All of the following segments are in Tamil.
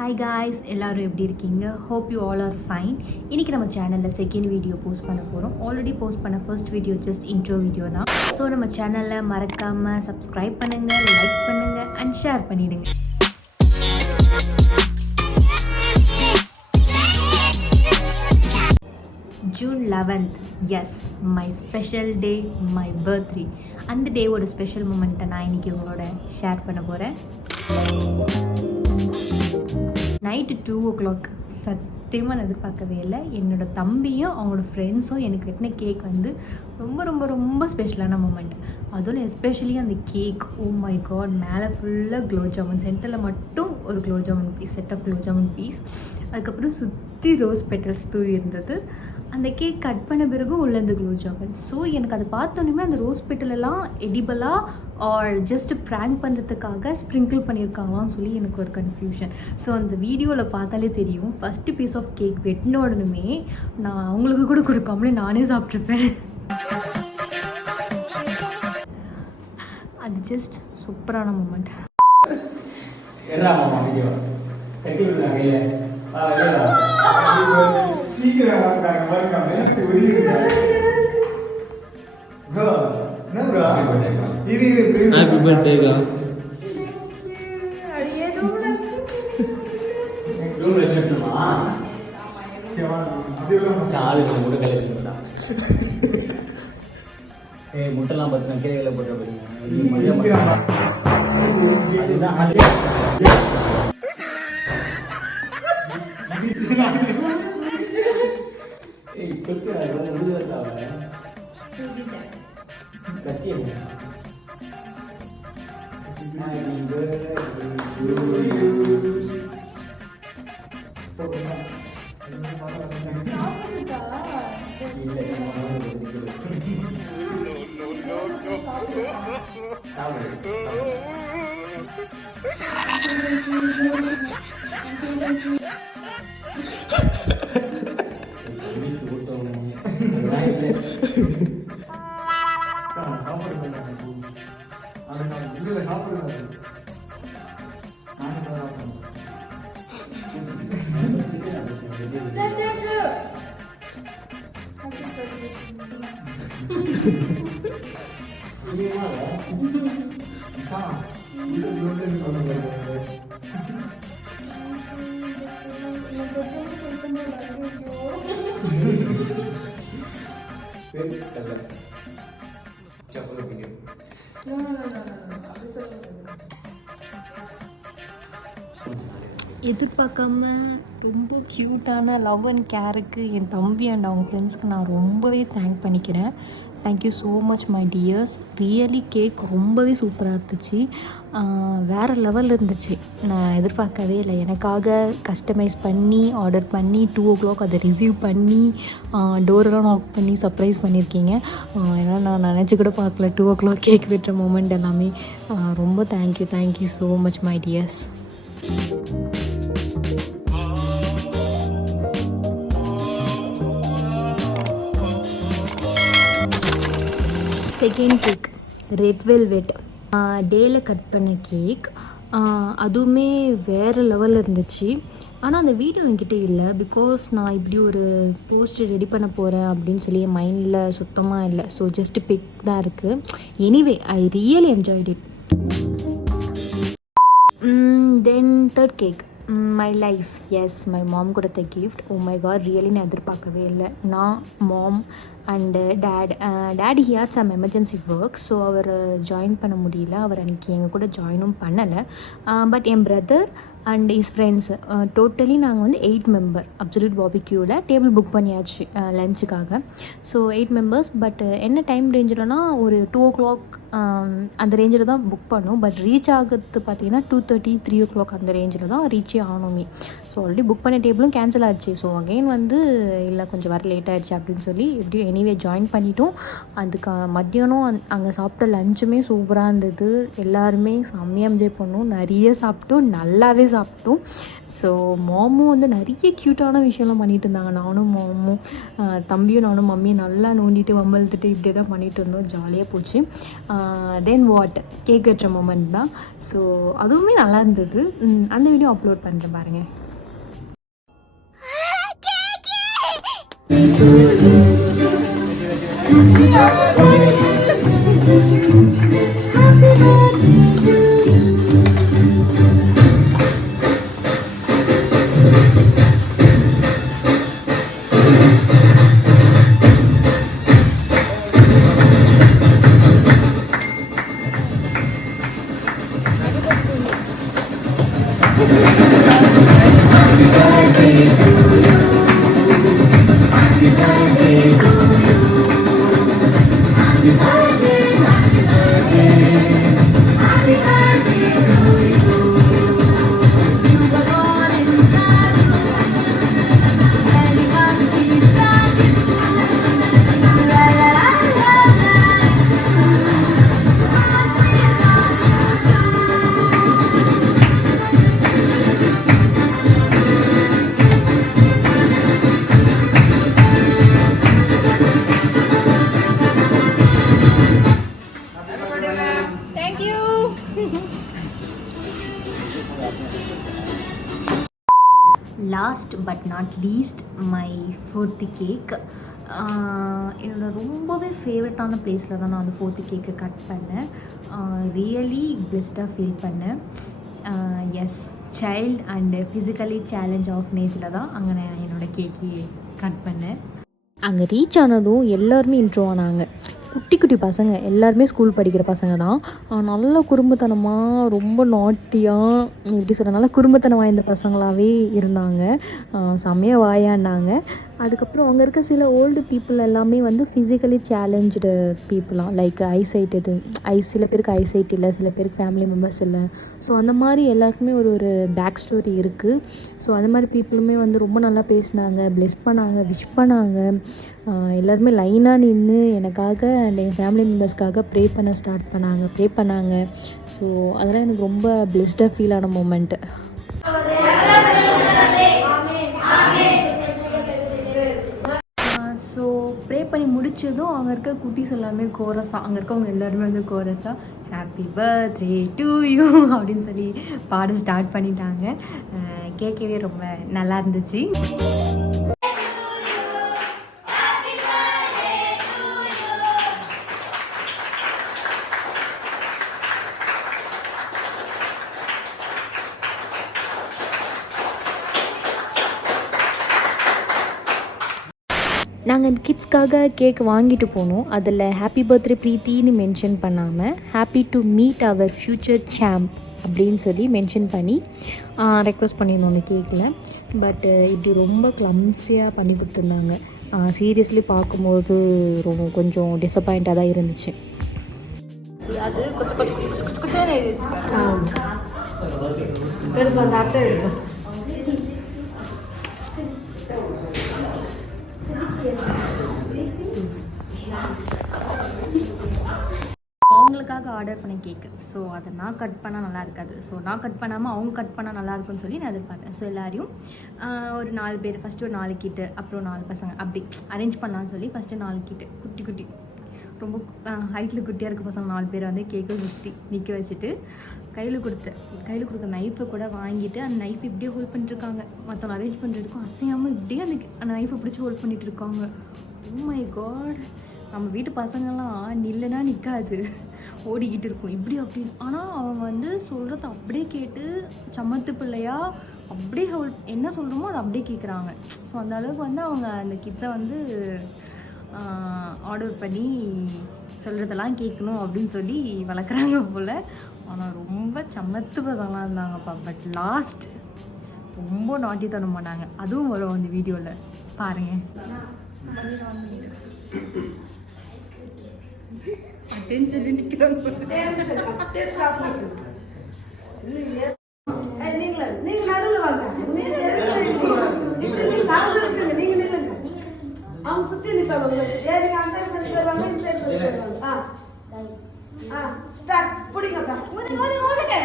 ஹாய் காய்ஸ், எல்லோரும் எப்படி இருக்கீங்க? Hope you all are fine. இன்றைக்கி நம்ம சேனலில் செகண்ட் வீடியோ போஸ்ட் பண்ண போகிறோம். ஆல்ரெடி போஸ்ட் பண்ண first video just intro video தான். ஸோ நம்ம சேனலில் மறக்காமல் சப்ஸ்கிரைப் பண்ணுங்கள், லைக் பண்ணுங்கள் அண்ட் ஷேர் பண்ணிவிடுங்க. June 11th, yes, my special day, my birthday. அந்த டேவோட ஸ்பெஷல் மூமெண்ட்டை நான் இன்றைக்கி உங்களோட ஷேர் பண்ண போகிறேன். நைட்டு 2 o'clock, சத்தியமாக நான் எதிர்பார்க்கவே இல்லை. என்னோடய தம்பியும் அவங்களோட ஃப்ரெண்ட்ஸும் எனக்கு வெட்டின கேக் வந்து ரொம்ப ரொம்ப ரொம்ப ஸ்பெஷலான மூமெண்ட். அதுவும் எஸ்பெஷலி அந்த கேக், ஓ மை காட், மேலே ஃபுல்லாக குலோப் ஜாமுன், சென்டரில் மட்டும் ஒரு gulab jamun piece, set of gulab jamun piece, அதுக்கப்புறம் சுற்றி ரோஸ் பெட்டல்ஸ் தூவி இருந்தது. அந்த கேக் கட் பண்ண பிறகு உள்ளேருந்து குலோப் ஜாமுன். ஸோ எனக்கு அதை பார்த்தோன்னே அந்த ரோஸ் பெட்டலெல்லாம் எடிபலாக ஆர் ஜஸ்ட் ப்ராங்க் பண்ணுறதுக்காக ஸ்ப்ரிங்கிள் பண்ணியிருக்காங்களான்னு சொல்லி எனக்கு ஒரு கன்ஃபியூஷன். ஸோ அந்த வீடியோவில் பார்த்தாலே தெரியும், ஃபஸ்ட்டு பீஸ் ஆஃப் கேக் வெட்டின உடனே நான் அவங்களுக்கு கூட கொடுக்காமலே நானே சாப்பிட்ருப்பேன். அது ஜஸ்ட் சூப்பரான மூமெண்ட். முட்டெல்லாம் பார்த்தீங்கன்னா கீழே போட்டு எதிர்பார்க்காம ரொம்ப க்யூட்டான லவ் அண்ட் கேருக்கு என் தம்பி அண்ட் அவங்க ஃப்ரெண்ட்ஸ்க்கு நான் ரொம்பவே தேங்க் பண்ணிக்கிறேன். Thank you so much my tears. Really cake ரொம்பவே சூப்பராக இருந்துச்சு, வேறு லெவலில் இருந்துச்சு. நான் எதிர்பார்க்கவே இல்லை. எனக்காக கஸ்டமைஸ் பண்ணி ஆர்டர் பண்ணி 2 o'clock அதை ரிசீவ் பண்ணி டோரெல்லாம் நாக் பண்ணி சர்ப்ரைஸ் பண்ணியிருக்கீங்க. ஏன்னா நான் நினச்சி கூட பார்க்கல 2 o'clock கேக் வெட்டுற மூமெண்ட் எல்லாமே. ரொம்ப thank you so much my tears. Second cake red velvet, டேயில் கட் பண்ண கேக். அதுவுமே வேறு லெவலில் இருந்துச்சு. ஆனால் அந்த வீடியோ என்கிட்ட இல்லை, பிகாஸ் நான் இப்படி ஒரு போஸ்ட் ரெடி பண்ண போகிறேன் அப்படின்னு சொல்லி என் மைண்டில் சுத்தமாக இல்லை. ஸோ ஜஸ்ட் பிக் தான் இருக்குது. Anyway I really enjoyed it. Then third cake, my life, yes, my mom கொடுத்த gift. Oh my god, really நான் எதிர்பார்க்கவே இல்லை. நான், mom and daddy he had some emergency work. So அவர் ஜாயின் பண்ண முடியல. அவர் அன்றைக்கி எங்கள் கூட ஜாயினும் பண்ணலை. பட் என் brother and his friends, totally நாங்கள் வந்து 8 மெம்பர் அப்சல்யூட் பாபிக்யூவில் டேபிள் புக் பண்ணியாச்சு லஞ்சுக்காக. So 8 members. பட் என்ன டைம் ரேஞ்சில்னா ஒரு 2 o'clock அந்த ரேஞ்சில் தான் புக் பண்ணோம். பட் ரீச் ஆகிறது பார்த்திங்கன்னா 2:30, 3 o'clock அந்த ரேஞ்சில் தான் ரீச்சே ஆனோமே. ஸோ ஆல்ரெடி புக் பண்ண டேபிளும் கேன்சல் ஆச்சு. ஸோ அகெயின் வந்து இல்லை கொஞ்சம் வர லேட் ஆகிடுச்சு அப்படின்னு சொல்லி எப்படியும் எனிவே ஜாயின் பண்ணிட்டோம். அதுக்கு மத்தியானம் அங்கே சாப்பிட்ட லஞ்சுமே சூப்பராக இருந்தது. எல்லாருமே செம்மையாக என்ஜாய் பண்ணோம், நிறைய சாப்பிட்டோம், நல்லாவே சாப்பிட்டோம். ஸோ மாமும் வந்து நிறைய க்யூட்டான விஷயம்லாம் பண்ணிகிட்டு இருந்தாங்க. நானும் மாமும் தம்பியும் நானும் மம்மியும் நல்லா நோண்டிட்டு வம்பழுத்துட்டு இப்படியே தான் பண்ணிகிட்டு இருந்தோம். ஜாலியாக போச்சு. தென் வாட் கேக் வெட்டுற மொமெண்ட் தான். ஸோ அதுவுமே நல்லா இருந்தது. அந்த வீடியோ அப்லோட் பண்ணுறேன் பாருங்கள். Last but not least my 4th cake. என்னோட ரொம்பவே ஃபேவரட்டான பிளேஸில் தான் நான் அந்த 4th கேக்கை கட் பண்ணேன். ரியலி பெஸ்ட்டாக ஃபீல் பண்ணேன். Yes, child and physically challenge ஆஃப்னேஜில் தான் அங்கே நான் என்னோடய கேக்கை கட் பண்ணேன். அங்கே ரீச் ஆனதும் எல்லாருமே இன்ட்ரோ ஆனாங்க. குட்டி குட்டி பசங்க எல்லாருமே ஸ்கூல் படிக்கிற பசங்க தான். நல்ல குறும்புத்தனமாக, ரொம்ப நாட்டியாக, எப்படி சொல்கிற, நல்ல குறும்புத்தனம் வாய்ந்த பசங்களாகவே இருந்தாங்க. செம்மையாக வாயாண்டாங்க. அதுக்கப்புறம் அங்கே இருக்க சில ஓல்டு பீப்புள் எல்லாமே வந்து ஃபிசிக்கலி சேலஞ்சு பீப்புளாம். லைக் ஐசைட், சில பேருக்கு ஐசைட் இல்லை, சில பேருக்கு ஃபேமிலி மெம்பர்ஸ் இல்லை. ஸோ அந்த மாதிரி எல்லாருக்குமே ஒரு பேக் ஸ்டோரி இருக்குது. ஸோ அந்த மாதிரி பீப்புளுமே வந்து ரொம்ப நல்லா பேசினாங்க, ப்ளெஸ் பண்ணாங்க, விஷ் பண்ணாங்க. எல்லாருமே லைனாக நின்று எனக்காக அண்ட் என் ஃபேமிலி மெம்பர்ஸ்க்காக ப்ரே பண்ணாங்க. ஸோ அதெல்லாம் எனக்கு ரொம்ப ப்ளெஸ்டாக ஃபீல் ஆன மூமெண்ட்டு. ஸோ ப்ரே பண்ணி முடித்ததும் அங்கே இருக்க குட்டீஸ் எல்லாமே கோரஸாக, அங்கே இருக்கவங்க எல்லாருமே வந்து கோரஸாக ஹாப்பி பர்த்டே டு யூ அப்படின்னு சொல்லி பாட ஸ்டார்ட் பண்ணிட்டாங்க. கேட்கவே ரொம்ப நல்லா இருந்துச்சு. நாங்கள் கிட்ஸ்க்காக கேக் வாங்கிட்டு போனோம். அதில் ஹாப்பி பர்த்டே ப்ரீத்தின்னு மென்ஷன் பண்ணாமல் happy to meet our future champ அப்படின்னு சொல்லி மென்ஷன் பண்ணி ரெக்வஸ்ட் பண்ணியிருந்தோம் அந்த கேக்கில். பட்டு இப்படி ரொம்ப க்ளம்ஸியாக பண்ணி கொடுத்துருந்தாங்க. சீரியஸ்லி பார்க்கும்போது கொஞ்சம் டிசப்பாயிண்ட்டாக தான் இருந்துச்சு. அது அவங்களுக்காக ஆர்டர் பண்ண கேக்கு. ஸோ அதை நான் கட் பண்ணால் நல்லா இருக்காது. ஸோ நான் கட் பண்ணாமல் அவங்க கட் பண்ணால் நல்லாயிருக்குன்னு சொல்லி நான் எதிர்பார்த்தேன். ஸோ எல்லாரையும் ஒரு 4 பேர், ஃபஸ்ட்டு ஒரு 4 கிட்டு, அப்புறம் 4 பசங்க அப்படி அரேஞ்ச் பண்ணலான்னு சொல்லி ஃபஸ்ட்டு 4 கிட்டு குட்டி ரொம்ப ஹைட்டில் குட்டியாக இருக்க பசங்க 4 பேர் வந்து கேக்கை சுற்றி நிற்க வச்சுட்டு கையில் கொடுத்த நைஃபை கூட வாங்கிட்டு அந்த நைஃப் இப்படியே ஹோல்ட் பண்ணிட்டுருக்காங்க. மற்றவங்க அரேஞ்ச் பண்ணுறதுக்கும் அசையாமல் இப்படியே அந்த நைஃபை பிடிச்சி ஹோல்ட் பண்ணிகிட்டு இருக்காங்க. ஓ மை காட், நம்ம வீட்டு பசங்கள்லாம் நில்லுனா நிற்காது, ஓடிக்கிட்டு இருக்கும் இப்படி அப்படின்னு. ஆனால் அவங்க வந்து சொல்கிறத அப்படியே கேட்டு சமத்து பிள்ளையா அப்படியே என்ன சொல்கிறோமோ அதை அப்படியே கேட்குறாங்க. ஸோ அந்த அளவுக்கு வந்து அவங்க அந்த கிட்ஸை வந்து ஆர்டர் பண்ணி சொல்கிறதெல்லாம் கேட்கணும் அப்படின்னு சொல்லி வளர்க்குறாங்க போல். ஆனால் ரொம்ப சமத்து பசங்களாக இருந்தாங்கப்பா. பட் லாஸ்ட் ரொம்ப நாட்டித்தனம் பண்ணாங்க. அதுவும் வரும் அந்த வீடியோவில் பாருங்கள். அட்டென்ஷன் நிற்கிறாங்க. அவங்க சுத்தி நிப்பாங்க உங்களுக்கு. ஏன் நீங்க அந்த சைடு கொஞ்சம் வருவாங்க, இந்த சைடு கொஞ்சம் வருவாங்க. ஸ்டார்ட். புடிங்கப்பா. ஊதுங்க ஊதுங்க.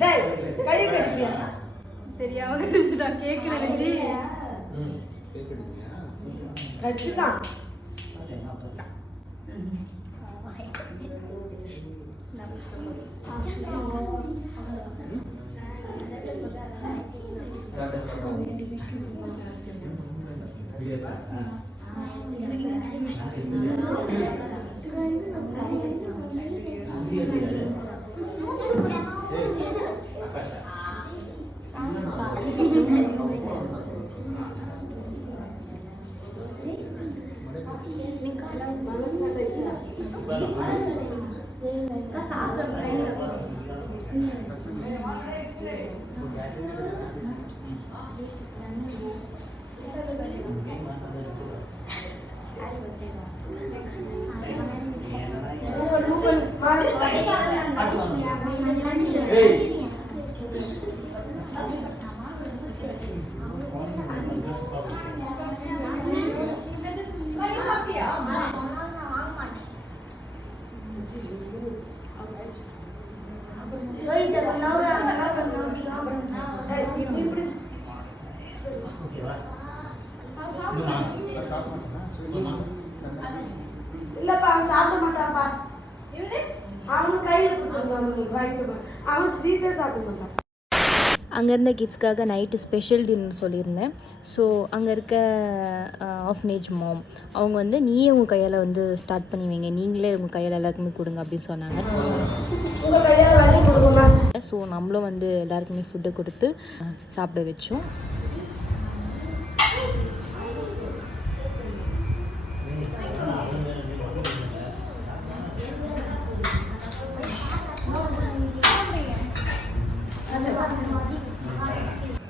டேய் கையை கட்டியா? தெரியாம கடிச்சுடா கேக் நினைச்சி. கடிச்சுட்டான். இல்லப்பா அவன் சாப்பிட மாட்டான்ப்பா. அவனு கையில் கொடுத்துருவான். அவன் ஸ்வீட்டே சாப்பிட மாட்டான். அங்கே இருந்த கிட்ஸ்க்காக நைட்டு ஸ்பெஷல் டின்னர் சொல்லியிருந்தேன். ஸோ அங்கே இருக்க ஆஃப்னேஜ் மாம் அவங்க வந்து நீயே உங்கள் கையால் வந்து ஸ்டார்ட் பண்ணி வைங்க, நீங்களே உங்கள் கையால் எல்லாருக்குமே கொடுங்க அப்படின்னு சொன்னாங்க. ஸோ நம்மளும் வந்து எல்லாருக்குமே ஃபுட்டு கொடுத்து சாப்பிட வச்சோம்.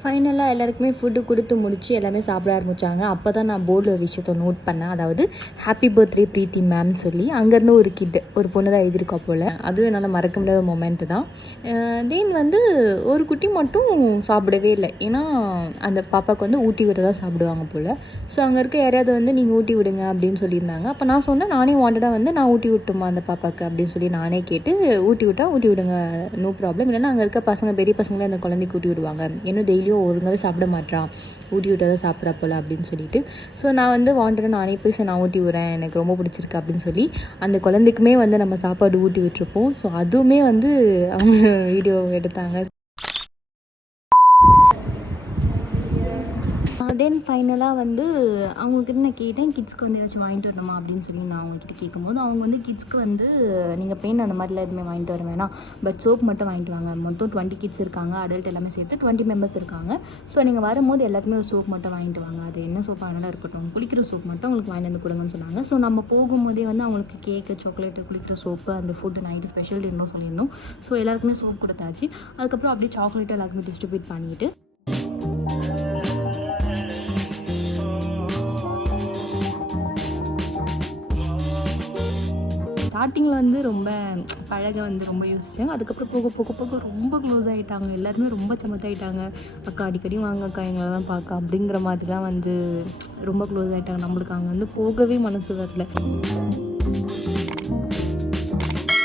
ஃபைனலாக எல்லாருக்குமே ஃபுட்டு கொடுத்து முடிச்சு எல்லாமே சாப்பிட ஆரம்பித்தாங்க. அப்போ தான் நான் போர்டில் ஒரு விஷயத்தை நோட் பண்ணேன். அதாவது ஹாப்பி பர்த்டே ப்ரீத்தி மேம்னு சொல்லி அங்கேருந்து ஒரு ஒரு பொண்ணு தான் எழுதியிருக்கா போல். அதுவும் என்னால் மறக்க முடியாத மொமெண்ட்டு தான். தென் வந்து ஒரு குட்டி மட்டும் சாப்பிடவே இல்லை. ஏன்னா அந்த பாப்பாவுக்கு வந்து ஊட்டி விட தான் சாப்பிடுவாங்க போல். ஸோ அங்கே இருக்க யாரையாவது வந்து நீங்கள் ஊட்டி விடுங்க அப்படின்னு சொல்லியிருந்தாங்க. அப்போ நான் சொன்னேன், நானே வாண்டடாக வந்து நான் ஊட்டி விட்டுமா அந்த பாப்பாவுக்கு அப்படின்னு சொல்லி நானே கேட்டு ஊட்டி விடுங்க, நோ ப்ராப்ளம். இல்லைன்னா அங்கே இருக்க பசங்க பெரிய பசங்களே அந்த குழந்தைக்கு ஊட்டி விடுவாங்க, இன்னும் டெய்லியும் ஒழுங்காக சாப்பிட மாட்டான், ஊட்டி விட்டால் தான் சாப்பிட்றா போல் அப்படின்னு சொல்லிட்டு. ஸோ நான் வந்து வாண்டடாக நானே போய் நான் ஊட்டி விடுறேன், எனக்கு ரொம்ப பிடிச்சிருக்கு அப்படின்னு சொல்லி அந்த குழந்தைக்குமே வந்து நம்ம சாப்பாடு ஊட்டி விட்டுருப்போம். ஸோ அதுவுமே வந்து அவங்க வீடியோ எடுத்தாங்க. தென் ஃபைனலாக வந்து அவங்கக்கிட்ட நான் கேட்டேன், கிட்ஸ்க்கு வந்து ஏதாச்சும் வாங்கிட்டு வரணுமா அப்படின்னு சொல்லி நான் அவங்கக்கிட்ட கேட்கும்போது அவங்க வந்து கிட்ஸ்க்கு வந்து நீங்கள் பெயின் அந்த மாதிரிலாம் எதுவுமே வாங்கிட்டு வர வேணாம், பட் சோப் மட்டும் வாங்கிட்டு வாங்க. மொத்தம் 20 கிட்ஸ் இருக்காங்க, அடல்ட் எல்லாமே சேர்த்து 20 மெம்பர்ஸ் இருக்காங்க. ஸோ நீங்கள் வரும்போது எல்லாருக்குமே ஒரு சோப் மட்டும் வாங்கிட்டு வாங்க, அது என்ன சோப் ஆனாலும் இருக்கட்டும், குளிக்கிற சோப் மட்டும் உங்களுக்கு வாங்கிட்டு வந்து கொடுங்கன்னு சொன்னாங்க. ஸோ நம்ம போகும்போதே வந்து அவங்களுக்கு கேக்கு, சாக்லேட்டு, குளிக்கிற சோப்பு, அந்த ஃபுட்டு நைட்டு ஸ்பெஷல் டின்னும் சொல்லியிருந்தோம். ஸோ எல்லாருக்குமே சோப் கொடுத்தாச்சு. அதுக்கப்புறம் அப்படியே சாக்லேட்டு எல்லாருக்குமே டிஸ்ட்ரிபியூட் பண்ணிவிட்டு ஸ்டார்டிங்கில் வந்து ரொம்ப பழக வந்து ரொம்ப யோசிச்சாங்க. அதுக்கப்புறம் போக போக போக ரொம்ப க்ளோஸ் ஆகிட்டாங்க. எல்லாருமே ரொம்ப சமத்தாயிட்டாங்க. அக்கா அடிக்கடி வாங்க அக்கா எங்களெல்லாம் பார்க்க அப்படிங்கிற மாதிரிலாம் வந்து ரொம்ப க்ளோஸ் ஆகிட்டாங்க. நம்மளுக்கு அங்கே வந்து போகவே மனசு வரல.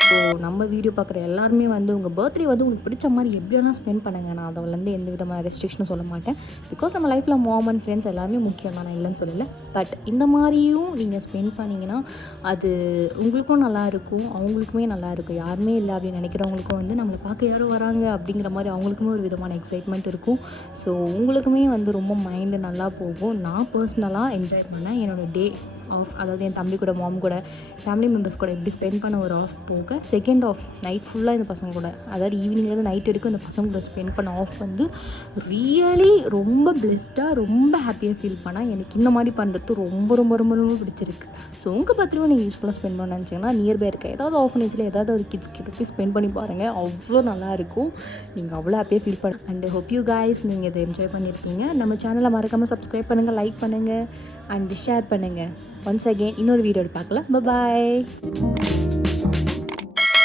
ஸோ நம்ம வீடியோ பார்க்குற எல்லாருமே வந்து உங்கள் பர்த்டே வந்து உங்களுக்கு பிடிச்ச மாதிரி எப்படி வேணால் ஸ்பெண்ட் பண்ணுங்க. நான் அதில் வந்து எந்த விதமான ரெஸ்ட்ரிக்ஷனும் சொல்ல மாட்டேன். பிகாஸ் நம்ம லைஃப்பில் மாம் அண்ட் ஃப்ரெண்ட்ஸ் எல்லாமே முக்கியம் தான், நான் இல்லைன்னு சொல்லலை. பட் இந்த மாதிரியும் நீங்கள் ஸ்பெண்ட் பண்ணிங்கன்னா அது உங்களுக்கும் நல்லாயிருக்கும், அவங்களுக்குமே நல்லாயிருக்கும். யாருமே இல்லை அப்படின்னு நினைக்கிறவங்களுக்கும் வந்து நம்மளை பார்க்க யாரும் வராங்க அப்படிங்கிற மாதிரி அவங்களுக்குமே ஒரு விதமான எக்ஸைட்மெண்ட் இருக்கும். ஸோ உங்களுக்குமே வந்து ரொம்ப மைண்டு நல்லா போகும். நான் பர்சனலாக என்ஜாய் பண்ணேன். என்னோடய டே ஆஃப், அதாவது என் தம்பி கூட, மாம் கூட, ஃபேமிலி மெம்பர்ஸ் கூட எப்படி ஸ்பெண்ட் பண்ண ஒரு ஆஃப் போக, செகண்ட் ஆஃப் நைட் ஃபுல்லாக இந்த பசங்க கூட, அதாவது ஈவினிங்லேருந்து நைட் வரைக்கும் இந்த பசங்க கூட ஸ்பெண்ட் பண்ண ஆஃப் வந்து ரியலி ரொம்ப பிளெஸ்டாக, ரொம்ப ஹாப்பியாக ஃபீல் பண்ணால். எனக்கு இந்த மாதிரி பண்ணுறது ரொம்ப ரொம்ப ரொம்ப ரொம்ப பிடிச்சிருக்கு. ஸோ உங்கள் பர்த்டேவை நீங்கள் யூஸ்ஃபுல்லாக ஸ்பெண்ட் பண்ண நினச்சிங்கன்னா நியர்பை இருக்க ஏதாவது ஆர்ஃபனேஜில் ஏதாவது ஒரு கிட்ஸ் கிட்ட போய் ஸ்பெண்ட் பண்ணி பாருங்கள். அவ்வளோ நல்லாயிருக்கும். நீங்கள் அவ்வளோ ஹாப்பியாக ஃபீல் பண்ண. அண்ட் ஹோப் யூ கைஸ் நீங்கள் இதை என்ஜாய் பண்ணியிருக்கீங்க. நம்ம சேனலை மறக்காமல் சப்ஸ்கிரைப் பண்ணுங்கள், லைக் பண்ணுங்கள் அண்ட் ஷேர் பண்ணுங்கள். ஒன்ஸ் அகெயின் இன்னொரு வீடியோ பார்க்கலாம். பாய்.